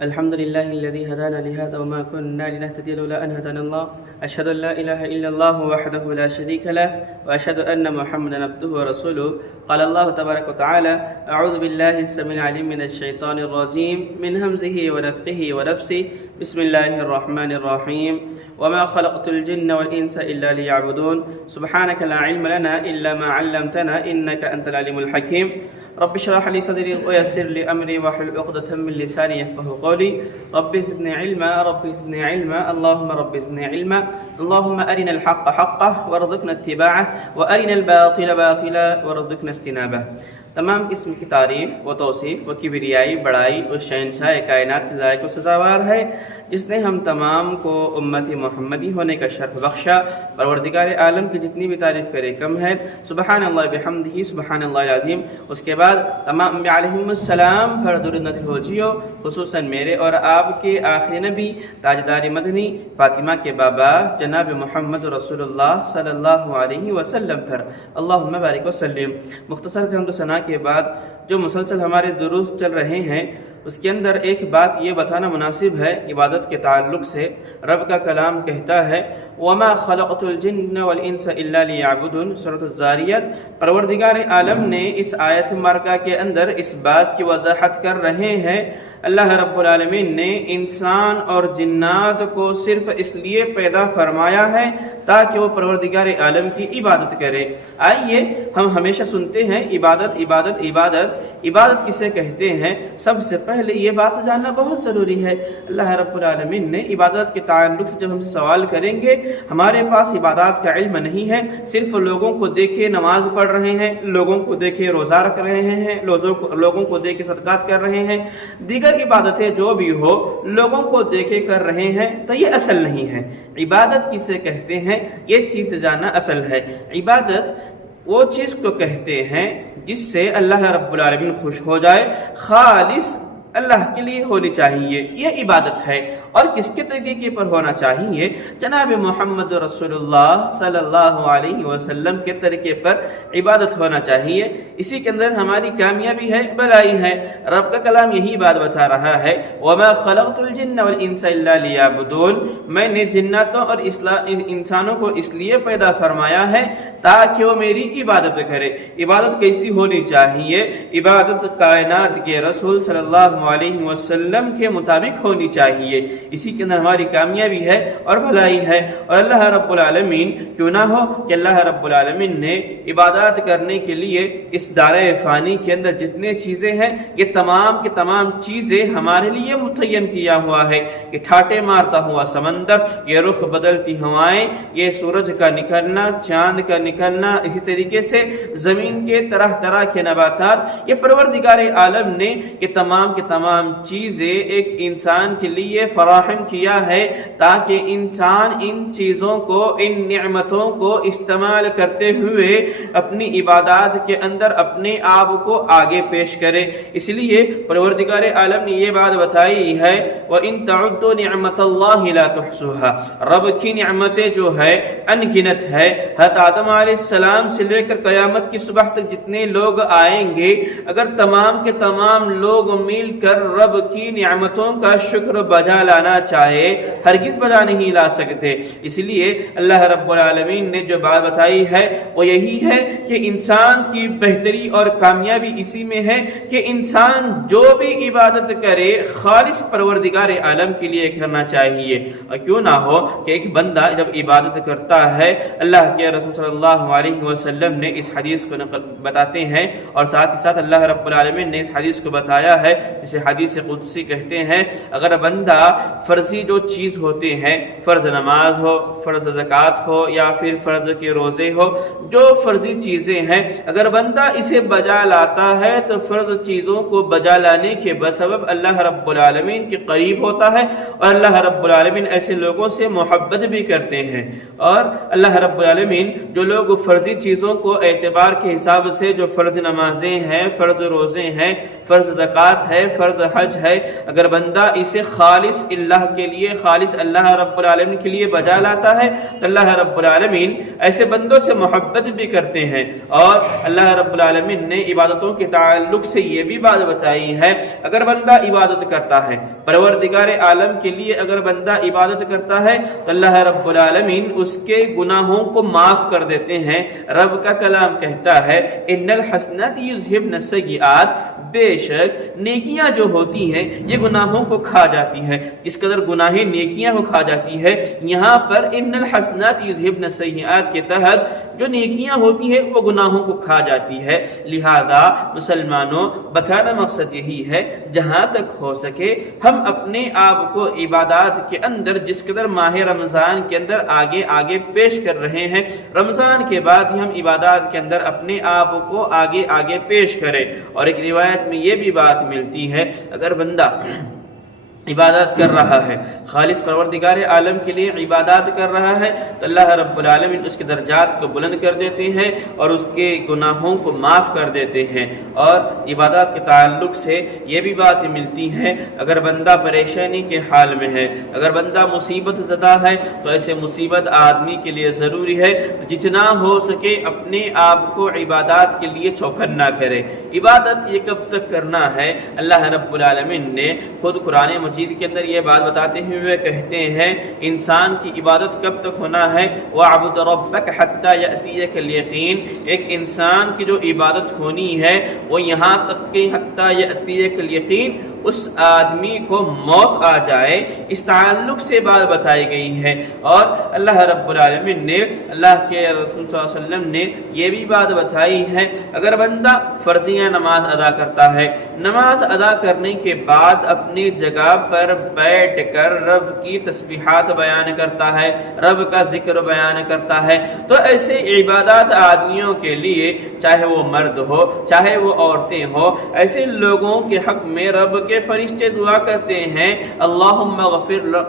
الحمد لله الذي هدانا لهذا وما كنا لنهتدي لولا أن هدانا الله. أشهد أن لا إله إلا الله وحده لا شريك له وأشهد أن محمدا عبده ورسوله. قال الله تبارك وتعالى: أعوذ بالله السميع العليم من الشيطان الرجيم من همزه ونفخه ونفسه. بسم الله الرحمن الرحيم. وما خلقت الجن والإنس إلا ليعبدون. سبحانك لا علم لنا إلا ما علمتنا إنك أنت العليم الحكيم. رب اشرح لي صدري ويسر لي أمري واحلل عقدة من لساني يفقهوا قولي. رب زدني علما رب زدني علما اللهم رب زدني علما. اللهم أرنا الحق حقه وارزقنا اتباعه وأرنا الباطل باطلا وارزقنا اجتنابه. تمام قسم کی تعریف و توصیف و کبریائی بڑائی اس شہنشاہ کائنات کے ذائق و سزاوار ہے جس نے ہم تمام کو امت محمدی ہونے کا شرف بخشا. پروردگار عالم کی جتنی بھی تعریف کرے کم ہے. سبحان اللہ بحمدہ سبحان اللہ العظیم. اس کے بعد تمام انبیاء علیہم السلام پر درود نازل ہو جیو، خصوصاً میرے اور آپ کے آخری نبی تاجدار مدنی فاطمہ کے بابا جناب محمد رسول اللہ صلی اللہ علیہ وسلم پر اللہم بارک وسلم. مختصر حمد و ثنا کے بعد جو مسلسل ہمارے دروس چل رہے ہیں اس کے اندر ایک بات یہ بتانا مناسب ہے عبادت کے تعلق سے. رب کا کلام کہتا ہے: وَمَا خَلَقْتُ الْجِنَّ وَالْإِنسَ إِلَّا لِيَعْبُدُونَ. سورۃ الذاریات. پروردگار عالم نے اس آیت مبارکہ کے اندر اس بات کی وضاحت کر رہے ہیں اللہ رب العالمین نے انسان اور جنات کو صرف اس لیے پیدا فرمایا ہے تاکہ وہ پروردگار عالم کی عبادت کرے. آئیے ہم ہمیشہ سنتے ہیں عبادت عبادت عبادت. عبادت کسے کہتے ہیں؟ سب سے پہلے یہ بات جاننا بہت ضروری ہے. اللہ رب العالمین نے عبادت کے تعلق سے جب ہم سے سوال کریں گے، ہمارے پاس عبادات کا علم نہیں ہے. صرف لوگوں کو دیکھے نماز پڑھ رہے ہیں، لوگوں کو دیکھے روزہ رکھ رہے ہیں، لوگوں کو دیکھے صدقات کر رہے ہیں، دیگر عبادتیں جو بھی ہو لوگوں کو دیکھے کر رہے ہیں، تو یہ اصل نہیں ہے. عبادت کسے کہتے ہیں یہ چیز جاننا اصل ہے. عبادت وہ چیز کو کہتے ہیں جس سے اللہ رب العالمین خوش ہو جائے، خالص اللہ کے لیے ہونی چاہیے. یہ عبادت ہے. اور کس کے طریقے پر ہونا چاہیے؟ جناب محمد رسول اللہ صلی اللہ علیہ وسلم کے طریقے پر عبادت ہونا چاہیے. اسی کے اندر ہماری کامیابی ہے، بھلائی ہے. رب کا کلام یہی بات بتا رہا ہے: وَمَا خَلَقْتُ الْجِنَّ وَالْإِنسَ إِلَّا لِيَعْبُدُونَ. میں نے جناتوں اور انسانوں کو اس لیے پیدا فرمایا ہے تاکہ وہ میری عبادت کرے. عبادت کیسی ہونی چاہیے؟ عبادت کائنات کے رسول صلی اللہ علیہ وسلم کے مطابق ہونی چاہیے. اسی کے اندر ہماری کامیابی ہے اور بھلائی ہے. اور اللہ رب العالمین کیوں نہ ہو کہ اللہ رب العالمین نے عبادات کرنے کے لیے اس دائرہ فانی کے اندر جتنے چیزیں ہیں یہ تمام کی تمام چیزیں ہمارے لیے متعین کیا ہوا ہے. یہ ٹھاٹے مارتا ہوا سمندر، یہ رخ بدلتی ہوائیں، یہ سورج کا نکلنا، چاند کا نکلنا، اسی طریقے سے زمین کے طرح طرح کے نباتات، یہ پروردگار عالم نے یہ تمام کی تمام چیزیں ایک انسان کے لیے فراہم کیا ہے تاکہ انسان ان چیزوں کو، ان نعمتوں کو استعمال کرتے ہوئے اپنی عبادات کے اندر اپنے آپ کو آگے پیش کرے. اس لیے پروردگار عالم نے یہ بات بتائی ہے: وَإِن تَعُدُّوا نِعْمَةَ اللَّهِ لَا تُحْصُوهَا. رب کی نعمتیں جو ہے ان گنت ہے. حضرت آدم علیہ السلام سے لے کر قیامت کی صبح تک جتنے لوگ آئیں گے، اگر تمام کے تمام لوگ مل کر رب کی نعمتوں کا شکر بجا لانا چاہے ہرگز بجا نہیں لا سکتے. اس لیے اللہ رب العالمین نے جو بات بتائی ہے وہ یہی ہے کہ انسان کی بہتری اور کامیابی اسی میں ہے کہ انسان جو بھی عبادت کرے خالص پروردگار عالم کے لیے کرنا چاہیے. اور کیوں نہ ہو کہ ایک بندہ جب عبادت کرتا ہے، اللہ کے رسول صلی اللہ علیہ وسلم نے اس حدیث کو بتاتے ہیں اور ساتھ ہی ساتھ اللہ رب العالمین نے اس حدیث کو بتایا ہے جسے حدیث قدسی کہتے ہیں: اگر بندہ فرضی جو چیز ہوتے ہیں، فرض نماز ہو، فرض زکوٰۃ ہو یا پھر فرض کے روزے ہو، جو فرضی چیزیں ہیں، اگر بندہ اسے بجا لاتا ہے تو فرض چیزوں کو بجا لانے کے بسبب اللہ رب العالمین کے قریب ہوتا ہے اور اللہ رب العالمین ایسے لوگوں سے محبت بھی کرتے ہیں. اور اللہ رب العالمین جو لوگ فرضی چیزوں کو اعتبار کے حساب سے، جو فرض نمازیں ہیں، فرض روزے ہیں، فرض زکوٰۃ ہے، فرض حج ہے، اگر بندہ اسے خالص اللہ کے لیے، خالص اللہ رب العالمین کے لیے بجا لاتا ہے تو اللہ رب العالمین ایسے بندوں سے محبت بھی کرتے ہیں۔ اور اللہ رب العالمین نے عبادتوں کے تعلق سے یہ بھی بات بتائی ہے، اگر بندہ عبادت کرتا ہے پروردگار عالم کے لیے، اگر بندہ عبادت کرتا ہے تو اللہ رب العالمین اس کے گناہوں کو معاف کر دیتے ہیں۔ رب کا کلام کہتا ہے ان الحسنات یذھبن السیئات، بے شک نیکیاں جو ہوتی ہیں یہ گناہوں کو کھا جاتی ہے۔ جس قدر گناہیں نیکیاں کو کھا جاتی ہے، یہاں پر ان الحسنات یذھبن السیئات کے تحت جو نیکیاں ہوتی ہیں وہ گناہوں کو کھا جاتی ہے۔ لہذا مسلمانوں بتانا مقصد یہی ہے جہاں تک ہو سکے ہم اپنے آپ کو عبادات کے اندر جس قدر ماہ رمضان کے اندر آگے آگے پیش کر رہے ہیں، رمضان کے بعد ہی ہم عبادات کے اندر اپنے آپ کو آگے آگے پیش کریں۔ اور ایک روایت میں یہ بھی بات ملتی ہے، اگر بندہ عبادت کر رہا ہے، خالص پروردگار عالم کے لیے عبادات کر رہا ہے، تو اللہ رب العالمین اس کے درجات کو بلند کر دیتے ہیں اور اس کے گناہوں کو معاف کر دیتے ہیں۔ اور عبادات کے تعلق سے یہ بھی بات ملتی ہے، اگر بندہ پریشانی کے حال میں ہے، اگر بندہ مصیبت زدہ ہے، تو ایسے مصیبت آدمی کے لیے ضروری ہے جتنا ہو سکے اپنے آپ کو عبادات کے لیے چوکن نہ کرے۔ عبادت یہ کب تک کرنا ہے؟ اللہ رب العالمین نے خود قرآن مجید کے اندر یہ بات بتاتے ہوئے کہتے ہیں انسان کی عبادت کب تک ہونا ہے؟ وَاعْبُدْ رَبَّكَ حَتَّى يَأْتِيَكَ الْيَقِينُ، ایک انسان کی جو عبادت ہونی ہے وہ یہاں تک کہ حَتَّى يَأْتِيَكَ الْيَقِينُ، اس آدمی کو موت آ جائے، اس تعلق سے بات بتائی گئی ہے۔ اور اللہ رب العالمین نے، اللہ کے رسول صلی اللہ علیہ وسلم نے یہ بھی بات بتائی ہے، اگر بندہ فرضیہ نماز ادا کرتا ہے، نماز ادا کرنے کے بعد اپنی جگہ پر بیٹھ کر رب کی تسبیحات بیان کرتا ہے، رب کا ذکر بیان کرتا ہے، تو ایسے عبادات آدمیوں کے لیے، چاہے وہ مرد ہو چاہے وہ عورتیں ہو، ایسے لوگوں کے حق میں رب کے فرشتے دعا کرتے ہیں اللہم اغفر لہ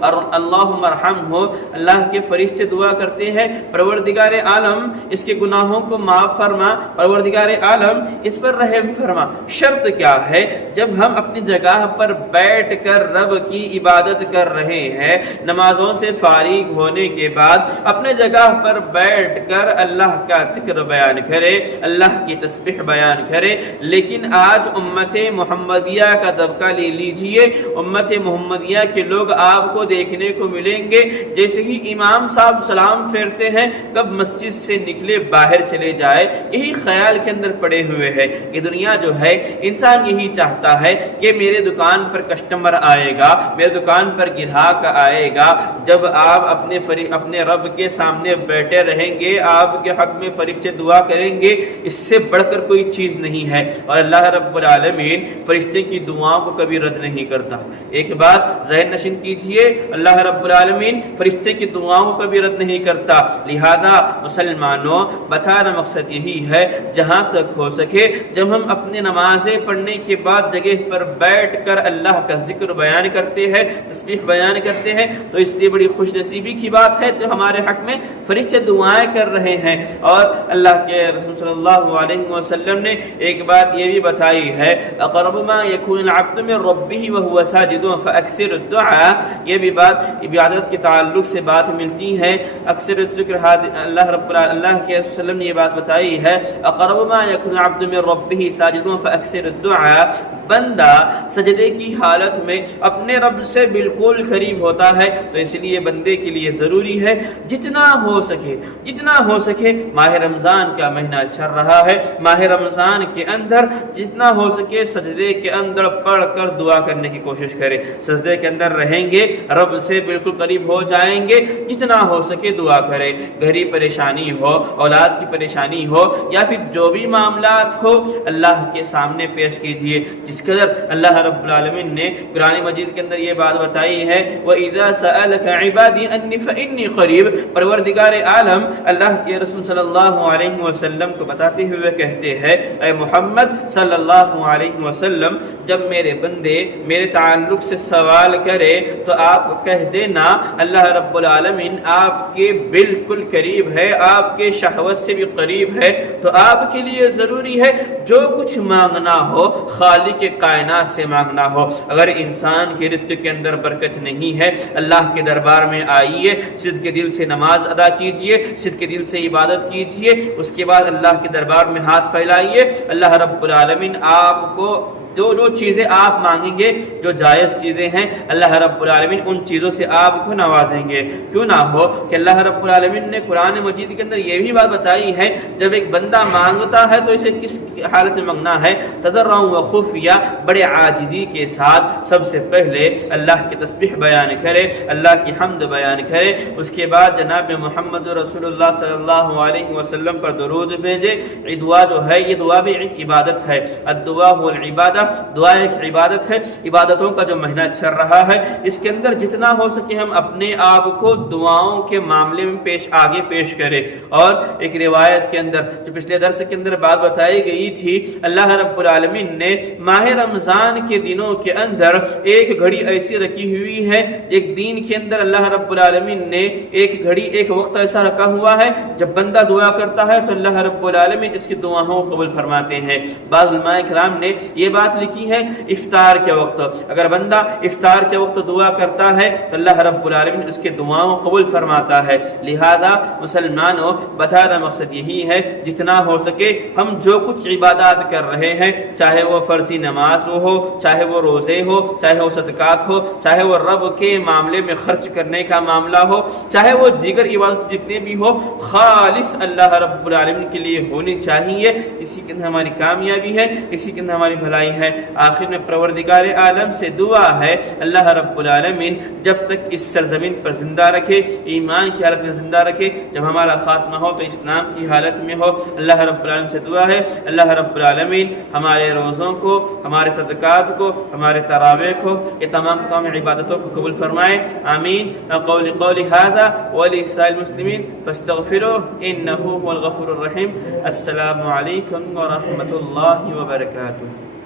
اور اللہم ارحمہ، اللہ کے فرشتے دعا کرتے ہیں پروردگار عالم اس کے گناہوں کو معاف فرما، پروردگار عالم اس پر رحم فرما۔ شرط کیا ہے؟ جب ہم اپنی جگہ پر بیٹھ کر رب کی عبادت کر رہے ہیں، نمازوں سے فارغ ہونے کے بعد اپنے جگہ پر بیٹھ کر اللہ کا ذکر بیان کرے، اللہ کی تسبیح بیان کرے۔ لیکن آج امت محمدیہ کا دبکہ لے لیجئے، امت محمدیہ کے لوگ آپ کو دیکھنے کو ملیں گے جیسے ہی امام صاحب سلام پھیرتے ہیں کب مسجد سے نکلے باہر چلے جائے، یہی خیال کے اندر پڑے ہوئے ہے۔ یہ دنیا جو ہے انسان یہی چاہتا ہے کہ میرے دکان پر کسٹمر آئے گا، میرے دکان پر گراہک آئے گا۔ جب آپ اپنے رب کے سامنے بیٹھے رہیں گے، آپ کے حق میں فرشتے دعا کریں گے، اس سے بڑھ کر کوئی چیز نہیں ہے۔ اور اللہ رب العالمین فرشتے کی دعاؤں کو کبھی رد نہیں کرتا۔ ایک بات ذہن نشین کیجئے، اللہ رب العالمین فرشتے کی دعاؤں کو کبھی رد نہیں کرتا۔ لہذا مسلمانوں بتانا مقصد یہی ہے جہاں تک ہو سکے جب ہم اپنے نمازیں پڑھنے کے بعد جگہ پر بیٹھ کر اللہ کا ذکر بیان کرتے ہیں، تسبیح بیان کرتے ہیں، تو اس لیے بڑی خوش نصیبی کی بات ہے جو ہمارے حق میں فرشتے دعائیں کر رہے ہیں۔ اور اللہ کے رسول صلی اللہ علیہ وسلم نے ایک بات یہ بھی بتائی ہے اقرب ما یکون العبد من ربہ وهو ساجد فاکثر الدعاء، یہ بھی بات عبادت کے تعلق سے بات ملتی ہے۔ اکثر ذکر اللہ کے رسول وسلم نے یہ بات بتائی ہے اقرب ما یکون العبد من ربہ ساجد فاکثر الدعاء، بندہ سجدے کی حالت میں اپنے رب سے بالکل قریب ہوتا ہے، تو اس لیے بندے کے لیے ضروری ہے جتنا ہو سکے ماہ رمضان کا مہینہ چل رہا ہے، ماہ رمضان کے اندر جتنا ہو سکے سجدے کے اندر پڑھ کر دعا کرنے کی کوشش کرے۔ سجدے کے اندر رہیں گے، رب سے بالکل قریب ہو جائیں گے، جتنا ہو سکے دعا کرے۔ گھری پریشانی ہو، اولاد کی پریشانی ہو، یا پھر جو بھی معاملات ہو اللہ کے سامنے پیش کیجئے۔ جس جس قدر اللہ رب العالمین نے قرآن مجید کے اندر یہ بات بتائی ہے وَإِذَا سَأَلَكَ عِبَادِي أَنِّي فَإِنِّي قَرِيبٌ، پروردگار عالم اللہ کے رسول صلی اللہ علیہ وسلم کو بتاتے ہوئے کہتے ہیں اے محمد صلی اللہ علیہ وسلم، جب میرے بندے میرے تعلق سے سوال کرے تو آپ کہہ دینا اللہ رب العالمین آپ کے بالکل قریب ہے، آپ کے شہوت سے بھی قریب ہے، تو آپ کے لیے ضروری ہے جو کچھ مانگنا ہو خالق کائنات سے مانگنا ہو۔ اگر انسان کے رزق کے اندر برکت نہیں ہے، اللہ کے دربار میں آئیے، صدق کے دل سے نماز ادا کیجئے، صدق کے دل سے عبادت کیجئے، اس کے بعد اللہ کے دربار میں ہاتھ پھیلائیے، اللہ رب العالمین آپ کو جو چیزیں آپ مانگیں گے، جو جائز چیزیں ہیں، اللہ رب العالمین ان چیزوں سے آپ کو نوازیں گے۔ کیوں نہ ہو کہ اللہ رب العالمین نے قرآن مجید کے اندر یہ بھی بات بتائی ہے جب ایک بندہ مانگتا ہے تو اسے کس حالت میں مانگنا ہے، تضرعا و خفیہ، بڑے عاجزی کے ساتھ سب سے پہلے اللہ کی تسبیح بیان کرے، اللہ کی حمد بیان کرے، اس کے بعد جناب محمد رسول اللہ صلی اللہ علیہ وسلم پر درود بھیجے۔ دعا جو ہے یہ دعا بھی ایک عبادت ہے، الدعاء والعبادہ، دعا ایک عبادت ہے۔ عبادتوں کا جو مہینہ چل رہا ہے اس کے اندر جتنا ہو سکے ہم اپنے آپ کو دعاؤں کے معاملے میں آگے پیش کریں۔ اور ایک روایت کے اندر جو پچھلے درس کے اندر بات بتائی گئی تھی، اللہ رب العالمین نے ماہ رمضان کے دنوں کے اندر ایک گھڑی ایسی رکھی ہوئی ہے، ایک دین کے اندر اللہ رب العالمین نے ایک گھڑی ایک وقت ایسا رکھا ہوا ہے جب بندہ دعا کرتا ہے تو اللہ رب العالمین اس کی دعاؤں کو قبول فرماتے ہیں۔ بعض علماء کرام نے یہ بات لکھی ہے افطار کے وقت، اگر بندہ افطار کے وقت دعا کرتا ہے تو اللہ رب العالمین اس کے دعاؤں قبول فرماتا ہے۔ لہذا مسلمانوں بتانا مقصد یہی ہے جتنا ہو سکے ہم جو کچھ عبادات کر رہے ہیں، چاہے وہ فرضی نماز ہو، چاہے وہ روزے ہو، چاہے وہ صدقات ہو، چاہے وہ رب کے معاملے میں خرچ کرنے کا معاملہ ہو، چاہے وہ دیگر عبادت جتنے بھی ہو، خالص اللہ رب العالمین کے لیے ہونی چاہیے۔ اسی کے اندر ہماری کامیابی ہے، اسی کے اندر ہماری بھلائی ہے۔ آخر میں پروردگار عالم سے دعا ہے اللہ رب العالمین جب تک اس سرزمین پر زندہ رکھے، ایمان کی حالت میں زندہ رکھے، جب ہمارا خاتمہ ہو تو اسلام کی حالت میں ہو۔ اللہ رب العالمین سے دعا ہے اللہ رب العالمین ہمارے روزوں کو، ہمارے صدقات کو، ہمارے تراویح کو، یہ تمام عبادتوں کو قبول فرمائے۔ آمین۔ قولی ھذا ولسائر المسلمین فاستغفروه انه هو الغفور الرحیم۔ السلام علیکم ورحمۃ اللہ وبرکاتہ۔